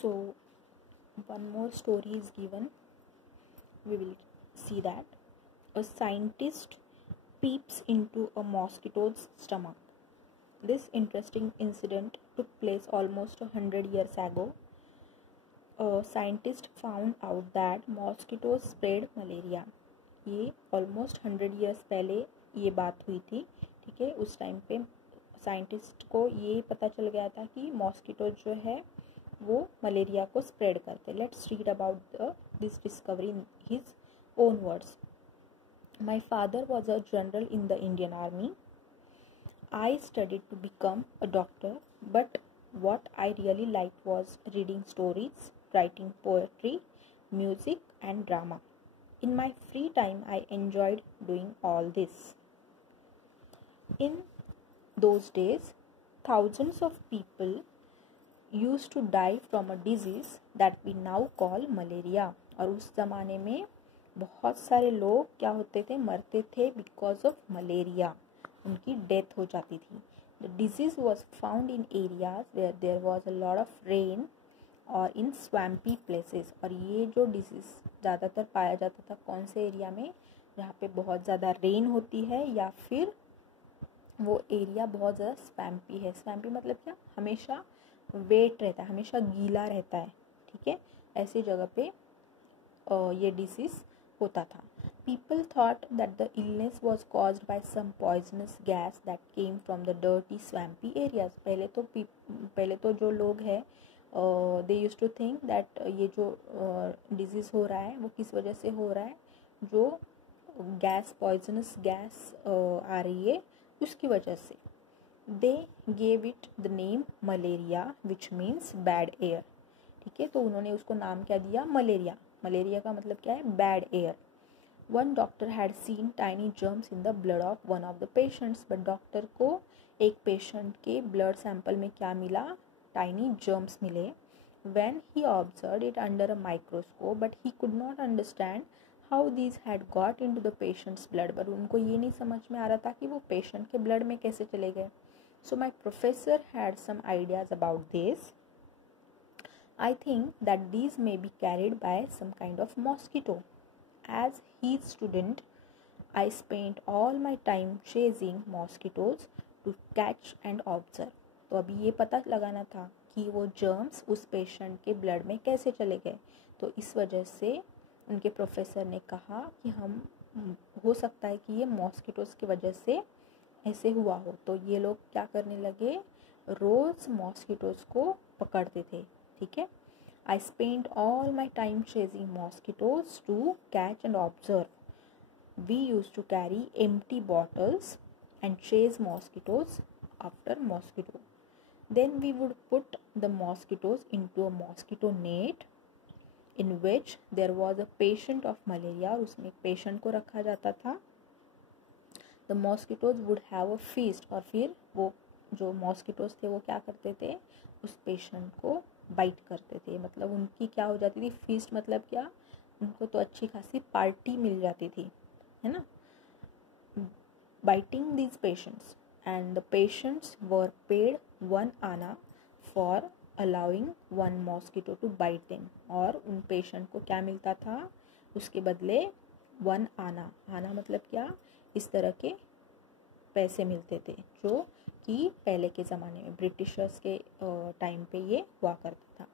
So one more story is given. We will see that a scientist peeps into a mosquito's stomach. This interesting incident took place almost 100 years ago. A scientist found out that mosquitoes spread malaria. ये almost 100 years पहले ये बात हुई थी, ठीक है। उस time पे साइंटिस्ट को ये पता चल गया था कि मॉस्किटो जो है वो मलेरिया को स्प्रेड करते। Let's read about this discovery in his own words. My father was a general in the Indian army. I studied to become a doctor, but what I really liked was reading stories, writing poetry, music, and drama. In my free time, I enjoyed doing all this. In those days, thousands of people used to die from a disease that we now call malaria. और उस ज़माने में बहुत सारे लोग क्या होते थे, मरते थे बिकॉज ऑफ मलेरिया, उनकी डेथ हो जाती थी. The disease was found in areas where there was a lot of rain और इन स्वैम्पी प्लेसेस. और ये जो डिजीज़ ज़्यादातर पाया जाता था कौन से एरिया में, जहाँ पे बहुत ज़्यादा रेन होती है या फिर वो एरिया बहुत ज़्यादा स्वैम्पी है. स्वैम्पी मतलब क्या, हमेशा वेट रहता है, हमेशा गीला रहता है, ठीक है. ऐसी जगह पे ये डिजीज़ होता था. People thought that the illness was caused by some poisonous gas that came from the dirty swampy areas. पहले तो जो लोग हैं they used to think that ये जो डिजीज़ हो रहा है वो किस वजह से हो रहा है, जो गैस पॉइजनस गैस आ रही है उसकी वजह से. They gave it the name malaria which means bad air. ठीक है, तो उन्होंने उसको नाम क्या दिया, मलेरिया. मलेरिया का मतलब क्या है, bad air. One doctor had seen tiny germs in the blood of one of the patients, but doctor को एक पेशेंट के ब्लड सैंपल में क्या मिला, टाइनी जर्म्स मिले. When he observed it under a microscope, but he could not understand how these had got into the patient's blood. but उनको ये नहीं समझ में आ रहा था कि वो पेशेंट के ब्लड में कैसे चले गए. So my professor had some ideas about this. I think that these may be carried by some kind of mosquito. As his student, I spent all my time chasing mosquitoes to catch and observe. तो अभी ये पता लगाना था कि वो germs उस patient के ब्लड में कैसे चले गए. तो इस वजह से उनके प्रोफेसर ने कहा कि हम हो सकता है कि ये मॉस्किटोज़ की वजह से ऐसे हुआ हो. तो ये लोग क्या करने लगे, रोज़ मॉस्किटोज़ को पकड़ते थे, ठीक है. I spent all my time chasing mosquitoes to catch and observe. We used to carry empty bottles and chase mosquitoes after mosquito. Then we would put the mosquitoes into a mosquito net in which there was a patient of malaria. और उसमें एक patient को रखा जाता था. The mosquitoes would have a feast. और फिर वो जो मॉस्किटोज थे वो क्या करते थे, उस पेशेंट को बाइट करते थे. मतलब उनकी क्या हो जाती थी, फीस्ट मतलब क्या, उनको तो अच्छी खासी पार्टी मिल जाती थी, है ना. Biting these patients and the patients were paid 1 anna for allowing 1 mosquito to bite them. और उन पेशेंट को क्या मिलता था उसके बदले, 1 आना. आना मतलब क्या, इस तरह के पैसे मिलते थे जो कि पहले के ज़माने में ब्रिटिशर्स के टाइम पे ये हुआ करता था.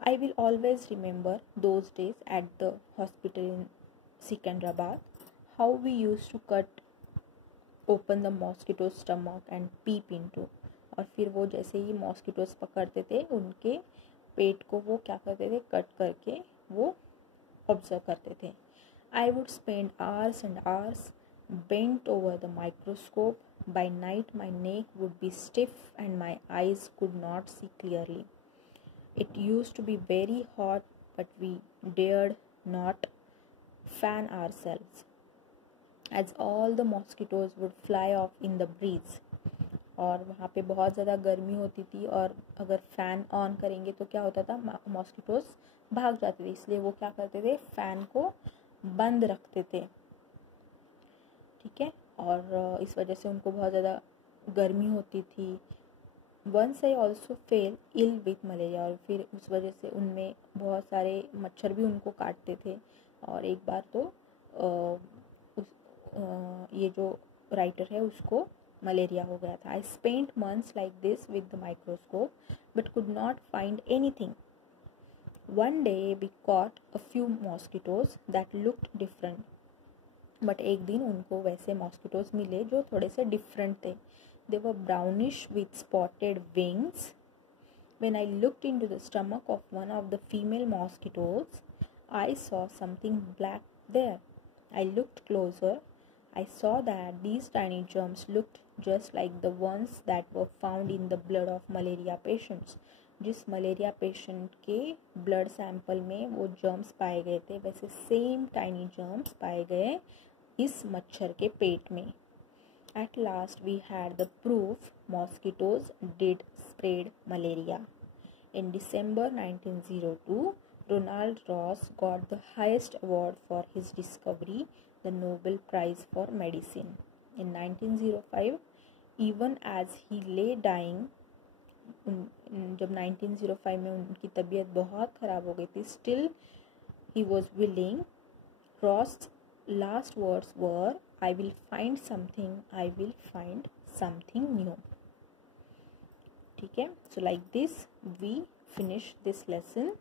I will always remember those days at the hospital in Secunderabad, how we use to cut open the mosquito stomach and peep into. और फिर वो जैसे ही मॉस्किटोज पकड़ते थे उनके पेट को वो क्या करते थे, कट करके वो ऑब्जर्व करते थे. I would spend hours and hours bent over the microscope. By night my neck would be stiff and my eyes could not see clearly. It used to be very hot, but we dared not fan ourselves as all the mosquitoes would fly off in the breeze. और वहाँ पे बहुत ज़्यादा गर्मी होती थी और अगर फ़ैन ऑन करेंगे तो क्या होता था, मॉस्किटोज भाग जाते थे. इसलिए वो क्या करते थे, फ़ैन को बंद रखते थे, ठीक है. और इस वजह से उनको बहुत ज़्यादा गर्मी होती थी. Once I also fell ill with malaria, और फिर उस वजह से उनमें बहुत सारे मच्छर भी उनको काटते थे, और एक बार तो ये जो राइटर है उसको मलेरिया हो गया था. I spent months like this with the microscope but could not find anything. One day we caught a few mosquitoes that looked different. But एक दिन उनको वैसे मॉस्किटोज मिले जो थोड़े से डिफरेंट थे. They were brownish with spotted wings. When I looked into the stomach of one of the female mosquitoes, I saw something black there. I looked closer. I saw that these tiny germs looked just like the ones that were found in the blood of malaria patients. जिस malaria patient के blood sample में वो germs पाए गए थे, वैसे same tiny germs पाए गए इस मच्छर के पेट में. At last we had the proof mosquitoes did spread malaria. In December 1902, Ronald Ross got the highest award for his discovery, the Nobel Prize for Medicine. In 1905, even as he lay dying, जब 1905 में उनकी तबीयत बहुत ख़राब हो गई थी, still he was willing. Ross' last words were, I will find something, I will find something new. ठीक है, so like this we finish this lesson.